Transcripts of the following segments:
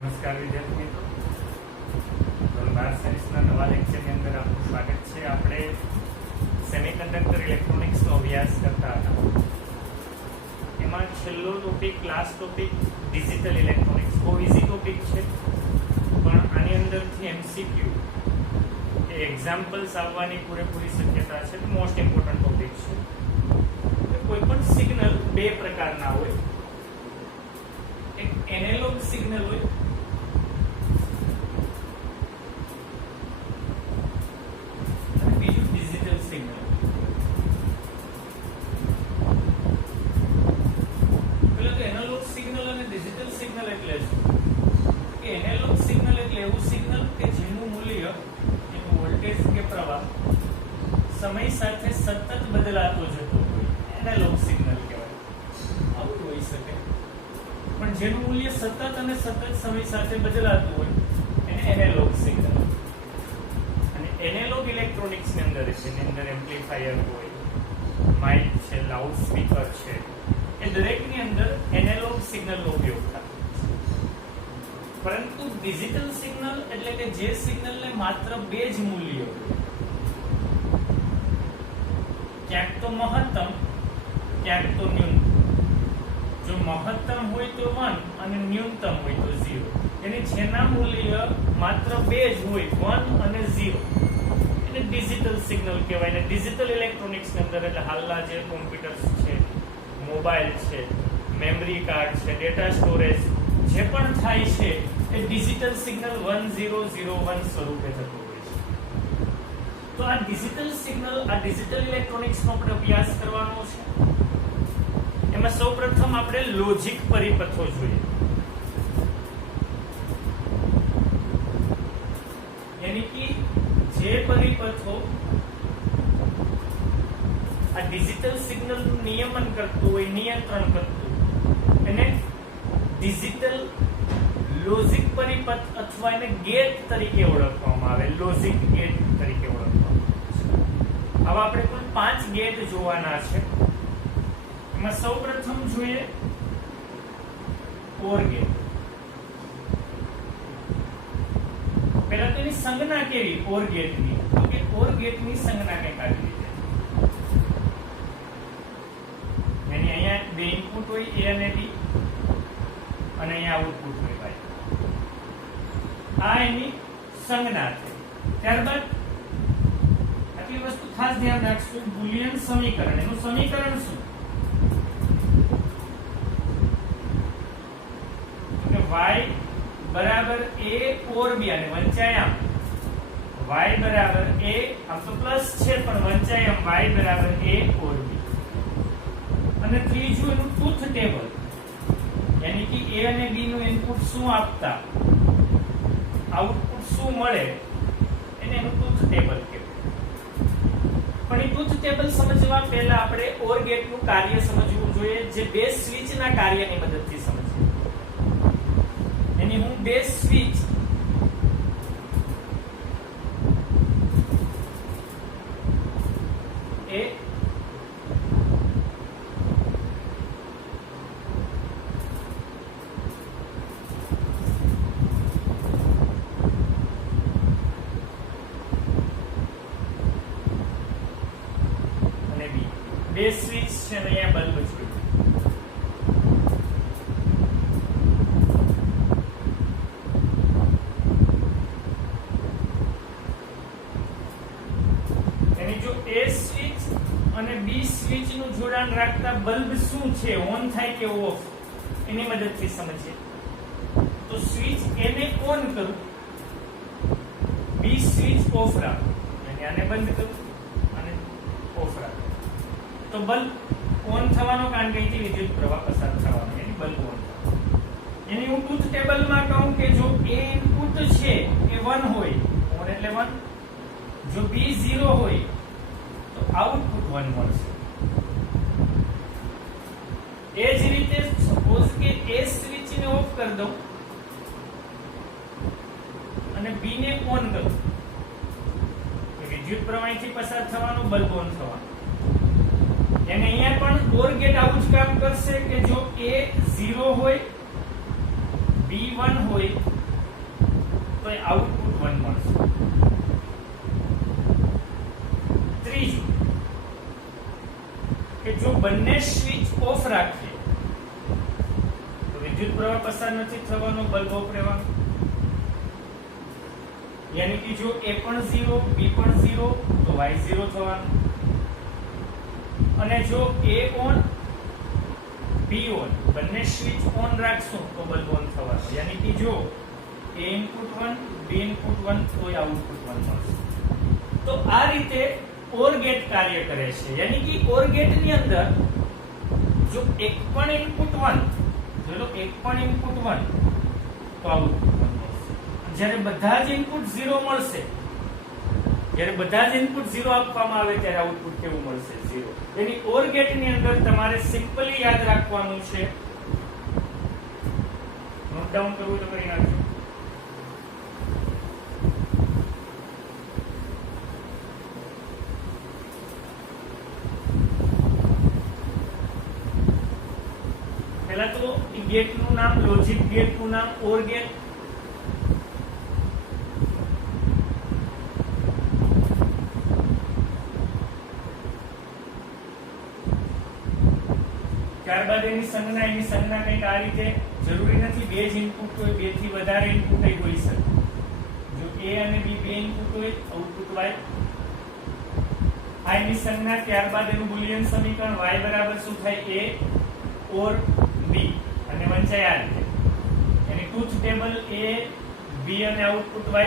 નમસ્કાર વિદ્યાર્થી મિત્રો, ધોરણ 12 સાયન્સના નવા લેક્ચરની અંદર આપનું સ્વાગત છે. આપણે સેમિકન્ડક્ટર ઇલેક્ટ્રોનિક્સનો અભ્યાસ કરતા હતા. એમાં છેલ્લો topic, class topic digital electronics. બહુ ઇઝી ટોપિક છે, પણ આની અંદરથી MCQ એ એક્ઝામ્પલ્સ આવવાની પૂરેપૂરી શક્યતા છે. મોસ્ટ ઇમ્પોર્ટન્ટ ટોપિક છે. કોઈ પણ સિગ્નલ બે પ્રકારના હોય. એક એનાલોગ સિગ્નલ હોય, બીજું ડિજિટલ સિગ્નલ. પેલા તો એનાલોગ સિગ્નલ અને ડિજિટલ સિગ્નલ એટલે શું? કે એનાલોગ સિગ્નલ એટલે એવું સિગ્નલ કે જેનું મૂલ્ય, એનું વોલ્ટેજ કે પ્રવાહ સમય સાથે સતત બદલાતો જતો હોય, એનાલોગ સિગ્નલ કહેવાય. આવું હોઈ શકે, પણ જેનું મૂલ્ય સતત અને સતત સમય સાથે બદલાતું હોય એને એનાલોગ સિગ્નલ. અને એનાલોગ ઇલેક્ટ્રોનિક્સ ની અંદર, જેની અંદર એમ્પ્લીફાયર હોય, માઇક છે, લાઉડ સ્પીકર છે, એ દરેકની અંદર એનાલોગ સિગ્નલનો ઉપયોગ થાય. પરંતુ ડિજિટલ સિગ્નલ એટલે કે જે સિગ્નલને માત્ર બે જ મૂલ્યો, ક્યાંક તો મહત્તમ, ક્યાંક તો ન્યૂનતમ. જો મહત્તમ હોય તો 1 અને ન્યૂનતમ હોય તો 0, yani જેના મૂલ્ય માત્ર બે જ હોય, 1 અને 0, એને ડિજિટલ સિગ્નલ કહેવાય. ને ડિજિટલ ઇલેક્ટ્રોનિક્સ ની અંદર એટલે હાલના જે કોમ્પ્યુટર્સ છે, મોબાઈલ છે, મેમરી કાર્ડ છે, ડેટા સ્ટોરેજ જે પણ થાય છે એ ડિજિટલ સિગ્નલ 1001 સ્વરૂપે થતું હોય છે. તો આ ડિજિટલ સિગ્નલ, આ ડિજિટલ ઇલેક્ટ્રોનિક્સનો આપણે અભ્યાસ કરવાનો છે. એમાં સૌપ્રથમ આપણે લોજિક પરિપથો જોઈએ. યાની કે જે પરિપથો આ ડિજિટલ સિગ્નલ નું નિયમન કરતું હોય, નિયંત્રણ કરતું હોય, એને ડિજિટલ લોજિક પરિપથ અથવા એને ગેટ તરીકે ઓળખવામાં આવે. લોજિક ગેટ તરીકે ઓળખવામાં આવે. આવા આપણે કુલ 5 ગેટ જોવાના છે. એમાં સૌપ્રથમ જોઈએ OR ગેટ. પહેલા તો એની સંજ્ઞા કેવી OR ગેટની? તો કે OR ગેટની સંજ્ઞા કંઈક આવી રીતે, yani અહીંયા બે ઇનપુટ હોય A અને B, અને અહીંયા આઉટપુટ હોય Y. આ એની સંજ્ઞા છે. ત્યારબાદ આટલી વસ્તુ ખાસ ધ્યાન રાખશું, બુલિયન સમીકરણ. એનું સમીકરણ શું? y બરાબર a or b, અને વંચાય આમ y બરાબર a, આમ તો પ્લસ છે પણ વંચાય આમ y બરાબર a or b. અને ત્રીજું એનું ટ્રુથ ટેબલ, યાની કે a અને b નું ઇનપુટ શું આપતા આઉટપુટ શું મળે, એને એનું ટ્રુથ ટેબલ કહેવાય. પણ એ ટ્રુથ ટેબલ સમજવા પહેલા આપણે OR ગેટ નું કાર્ય સમજવું જોઈએ, જે બે સ્વિચ ના કાર્યની મદદથી સમજીએ. यानी હું બે સ્વિચ એ અને બી, બે સ્વિચ છે ને અહીંયા બલ્બ છે. જોડાણ રાખતા બલ્બ શું છે, ઓન થાય કે ઓફ, એની મદદથી સમજીએ. તો સ્વિચ A ને ઓન કરું, બી સ્વિચ ઓફ રાખું, yani આને બંધ કરું અને ઓફ રાખું, તો બલ્બ ઓન થવાનો, કારણ કે અહીંથી વિદ્યુત પ્રવાહ પસાર થવાનો, yani બલ્બ ઓન થવાનો. yani હું ટ્રુથ ટેબલમાં કહું કે જો A ઇનપુટ છે એ 1 હોય, ઓન એટલે 1, જો B 0 હોય તો આઉટપુટ 1 મળશે. એ જ રીતે સપોઝ કે A સ્વિચ ને ઓફ કરી દઉં અને B ને ઓન કરું, વિદ્યુત પ્રવાહથી પસાર થવાનો, બલ્બ ઓન થવાનો. અને અહીંયા પણ OR ગેટ આવું જ કામ કરશે કે જો A 0 હોય, B B1 હોય તો એ આઉટપુટ 1 મળશે. ત્રીજું કે જો બંને સ્વિચ ઓફ રાખીએ તો વિદ્યુત પ્રવાહ પસાર નથી થવાનો, બલ્બ ઓફ રહેવાનો. યાની કે જો A પણ 0 B પણ 0 તો Y 0 થવાનું. અને જો A ઓન B ઓન બંને સ્વિચ ઓન રાખશો તો બલ્બ ઓન થવાનો. યાની કે જો A ઇનપુટ 1 B ઇનપુટ 1 તો આઉટપુટ 1 મળશે. તો આ રીતે OR ગેટ કાર્ય કરે છે. યાની કે OR ગેટ ની અંદર જો એક પણ ઇનપુટ 1 ચલો એક પણ ઇનપુટ 1 તો આઉટપુટ 1 મળશે. જ્યારે બધા જ ઇનપુટ 0 મળશે, જ્યારે બધા જ ઇનપુટ 0 આપવામાં આવે ત્યારે આઉટપુટ કેવું મળશે? 0. એની OR ગેટ ની અંદર તમારે સિમ્પલી યાદ રાખવાનું છે. નોટ ડાઉન કરવું તો કરી નાખજો. પહેલા તો ગેટ નું નામ, લોજિક ગેટ નું નામ OR ગેટ. ત્યારબાદ એની સંજ્ઞા કંઈક આ રીતે, જરૂરી નથી બે જ ઇનપુટ હોય, બે થી વધારે ઇનપુટ હોઈ શકે. જો A અને B બે ઇનપુટ હોય આઉટપુટ Y. આ એની સંજ્ઞા. ત્યારબાદ એનું બુલિયન સમીકરણ y બરાબર શું થાય? A OR B અને વંચાય આ રીતે. એની ટ્રુથ ટેબલ A B અને આઉટપુટ Y.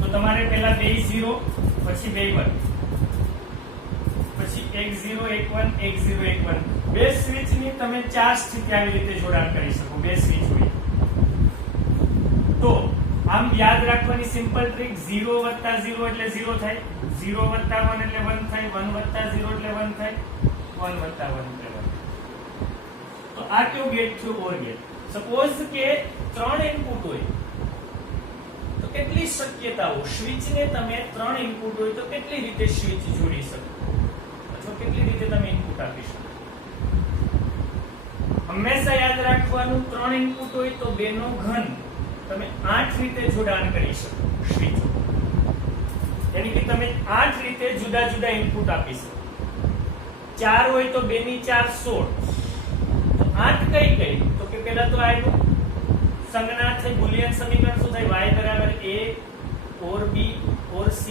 તો તમારે પહેલા બે 0 પછી બે 1 પછી 1 0 1 1 1 0 1 1. બે સ્વિચ ની તમે ચાર સ્થિતિ આવી રીતે જોડાણ કરી શકો. બે સ્વિચ હોય તો આમ યાદ રાખવાની સિમ્પલ ટ્રીક. 0 વત્તા 0 એટલે 0 થાય, 0 વત્તા 1 એટલે 1 થાય, 1 વત્તા 0 એટલે 1 થાય, 1 વત્તા 1 એટલે 1. તો આ કયો ગેટ થયો? OR gate. સપોઝ કે 3 ઇનપુટ હોય તો કેટલી શક્યતાઓ, સ્વિચ ને તમે 3 ઇનપુટ હોય તો કેટલી રીતે સ્વિચ જોડી શકો, અથવા કેટલી રીતે તમે ઇનપુટ આપી શકો? હંમેશા યાદ રાખવાનું 3 ઇનપુટ હોય તો 2 નો ઘન તમે 8 રીતે જોડાણ કરી શકો સ્વિચો. યાની કે તમે 8 રીતે જુદા જુદા ઇનપુટ આપી શકો. 4 હોય તો 2 ની 4 16. તો 8 કઈ કઈ? તો કે પહેલા તો આનું સંજ્ઞા થઈ, બુલિયન સમીકરણ શું થાય? y બરાબર A OR B OR C.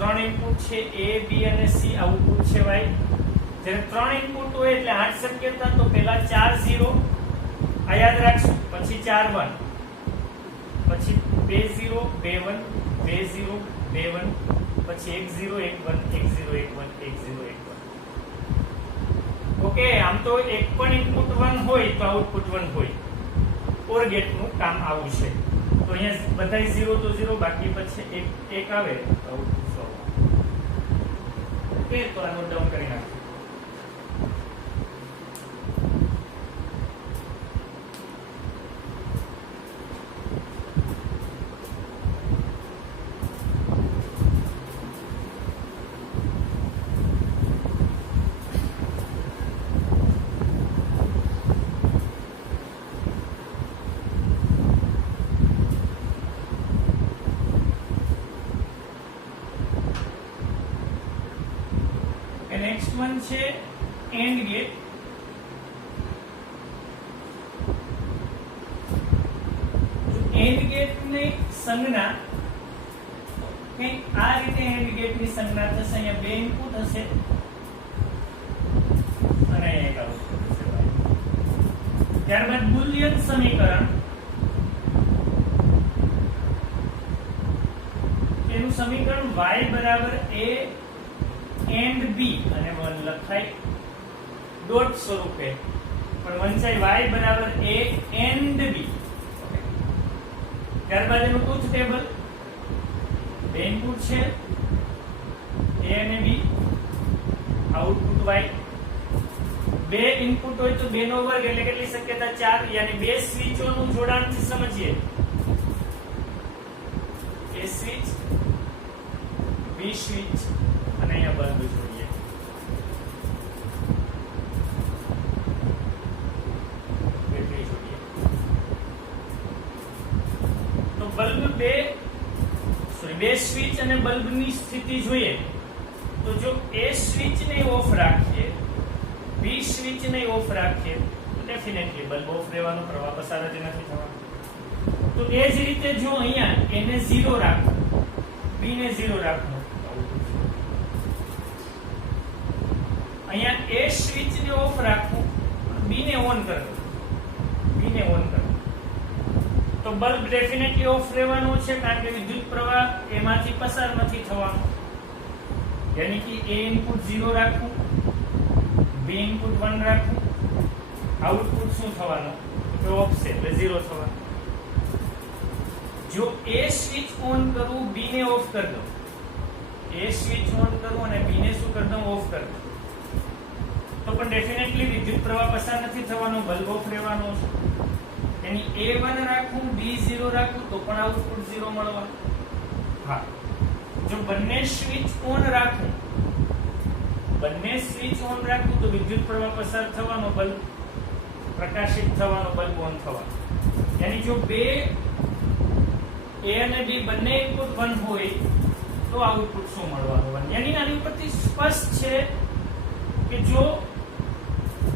3 input છે A B અને C, આઉટપુટ છે Y. જ્યારે 3 ઇનપુટ હોય એટલે 8 શક્યતા. તો પહેલા 4 0 આ યાદ રાખશું, પછી 4 1, પછી 2 0 2 1 2 0 2 1, પછી 1 0 1 1 1 0 1 1 1 0 1 1. ઓકે, આમ તો એક પણ ઇનપુટ 1 હોય તો આઉટપુટ 1 હોય. OR ગેટ નું કામ આવું છે. તો અહીંયા બધા 0 તો 0, બાકી પછી 1 આવે તો આઉટપુટ 100. ઓકે, તો આ નોટ ડાઉન કરી નાખો. નેક્સ્ટ વન છે એન્ડ ગેટ. એન્ડ ગેટ ની સંજ્ઞા કંઈક આ રીતે એન્ડ ગેટ ની સંજ્ઞા થશે. અહીંયા બે ઇનપુટ હશે અને અહીંયા એક આઉટપુટ હશે. ત્યારબાદ બુલિયન સમીકરણ, એનું સમીકરણ y બરાબર A એન્ડ B અને 1 લખાય ડોટ સ્વરૂપે, પણ વંચાય y બરાબર A એન્ડ B. ત્યારબાદ એનું ટ્રુથ ટેબલ. બે ઇનપુટ છે A અને B, આઉટપુટ Y. બે ઇનપુટ હોય તો 2 નો વર્ગ એટલે કેટલી શક્યતા? 4. યાની બે સ્વિચોનું જોડાણથી સમજીએ. A સ્વિચ B સ્વિચ અને અહીંયા બલ્બ જોઈએ. બેટરી જોઈએ. બે સ્વિચ અને બલ્બની સ્થિતિ જોઈએ તો જો એ સ્વિચ ને ઓફ રાખીએ, બી સ્વિચ ને ઓફ રાખીએ તો ડેફિનેટલી બલ્બ ઓફ રહેવાનો, પ્રવાહ પસાર જ નથી થવાનો. તો એ જ રીતે જો અહીંયા એ ને 0 રાખો, બી ને 0 રાખો, અહીંયા એ સ્વિચ ને ઓફ રાખો, બી ને ઓન કરો, બી ને ઓન કરો તો બલ્બ ડેફિનેટલી ઓફ રહેવાનો છે, કારણ કે વિદ્યુત પ્રવાહ એમાંથી પસાર નથી થવાનો. યાની કે એ ઇનપુટ 0 રાખવું, બી ઇનપુટ 1 રાખવું, આઉટપુટ શું થવાનું તો ઓફ છે એટલે 0 થવાનું. જો એ સ્વિચ ઓન કરું, બી ને ઓફ કરી દઉં, એ સ્વિચ ઓન કરું અને બી ને શું કરી દઉં, ઓફ કરી દઉં, તો પણ ડેફિનેટલી વિદ્યુત પ્રવાહ પસાર નથી થવાનો, બલ્બ ઓફ રહેવાનો છે. એની A1 રાખું, B0 રાખું તો પણ આઉટપુટ 0 મળવાનું. હા, જો બંને સ્વિચ ઓન રાખું, તો વિદ્યુત પ્રવાહ પસાર થવાનો, બલ્બ પ્રકાશિત થવાનો, બલ્બ ઓન થવાનો. યાની જો બે A અને B બંને ઇનપુટ 1 હોય તો આઉટપુટ શું મળવાનું? 1. યાની આની ઉપરથી સ્પષ્ટ છે કે જો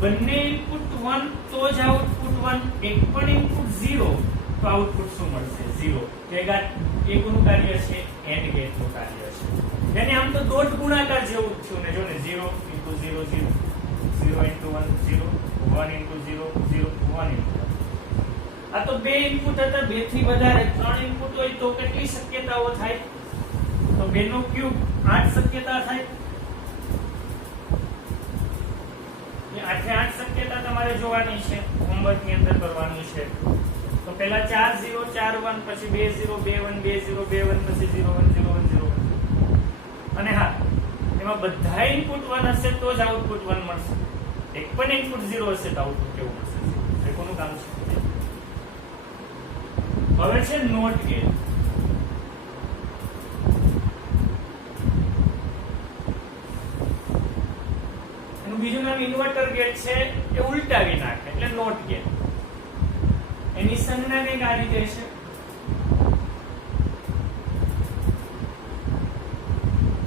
બંને ઇનપુટ 1 તો જ આઉટપુટ 1, એક પણ ઇનપુટ 0 તો આઉટપુટ શું મળશે? 0. એકનું કાર્ય છે એન્ડ ગેટનું કાર્ય છે. yani આમ તો ડોટ ગુણાકાર જેવું જ થયું ને, જો ને 0 * 0 0 0 * 1 0 1 * 0 0 1 આ તો બે ઇનપુટ હતા, બે થી વધારે 3 ઇનપુટ હોય તો કેટલી શક્યતાઓ થાય? તો 2 નો ક્યુબ 8 શક્યતા થાય. એ 8 શક્યતા તમારે જોવાની છે, હોમવર્ક ની અંદર કરવાનું છે. તો પહેલા 4 0 4 1, પછી 2 0 2 1 2 0 2 1, પછી 0 1 0 1 0 1. અને હા, એમાં બધા ઇનપુટ 1 હશે તો જ આઉટપુટ 1 મળશે. એક પણ ઇનપુટ 0 હશે તો આઉટપુટ કેવું મળશે? એ કોનું કામ છે? હવે છે નોટ ગેટ. એનું બીજું નામ ઇન્વર્ટર ગેટ છે, એ ઉલટાવી નાખે એટલે નોટ ગેટ. એની સંજ્ઞા કંઈક આ રીતે છે.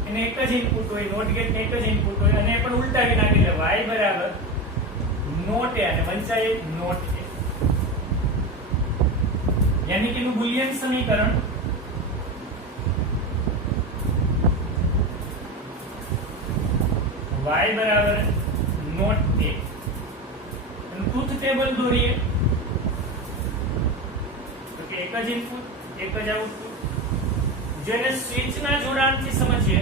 એને એક જ ઇનપુટ હોય, નોટ ગેટ ને એક જ ઇનપુટ હોય, અને એ પણ ઉલટાવી નાખે એટલે y બરાબર નોટ એ અને વંચાય નોટ એ. यानी कि बुलियन समीकरण y बराबर नॉट a. ट्रूथ टेबल દોરીએ તો કે એક જ ઇનપુટ એક જ આઉટપુટ. જેને સ્વિચના જોડાણથી સમજીએ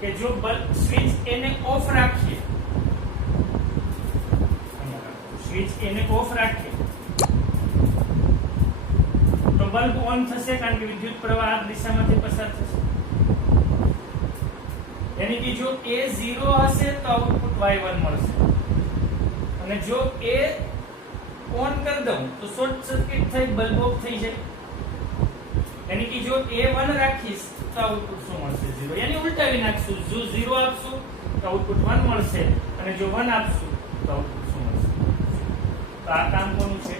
કે જો બલ્બ સ્વિચ એને ઓફ રાખીએ, સ્વિચ એને ઓફ રાખીએ તો બલ્બ ઓન થશે, કારણ કે વિદ્યુત પ્રવાહ આ દિશામાંથી પસાર થશે. यानी कि जो A 0 હશે તો આઉટપુટ Y1 મળશે, અને જો A ઓન કરી દઉં તો શોર્ટ સર્કિટ થઈ બલ્બ ઓફ થઈ જાય. यानी कि जो A1 રાખીશ તો આઉટપુટ શું મળશે? 0. यानी ઉલટાવી નાખશું, જો 0 આપશું તો આઉટપુટ 1 મળશે, અને જો 1 આપશું તો આઉટપુટ શું મળશે? તો આ કામ કોનું છે?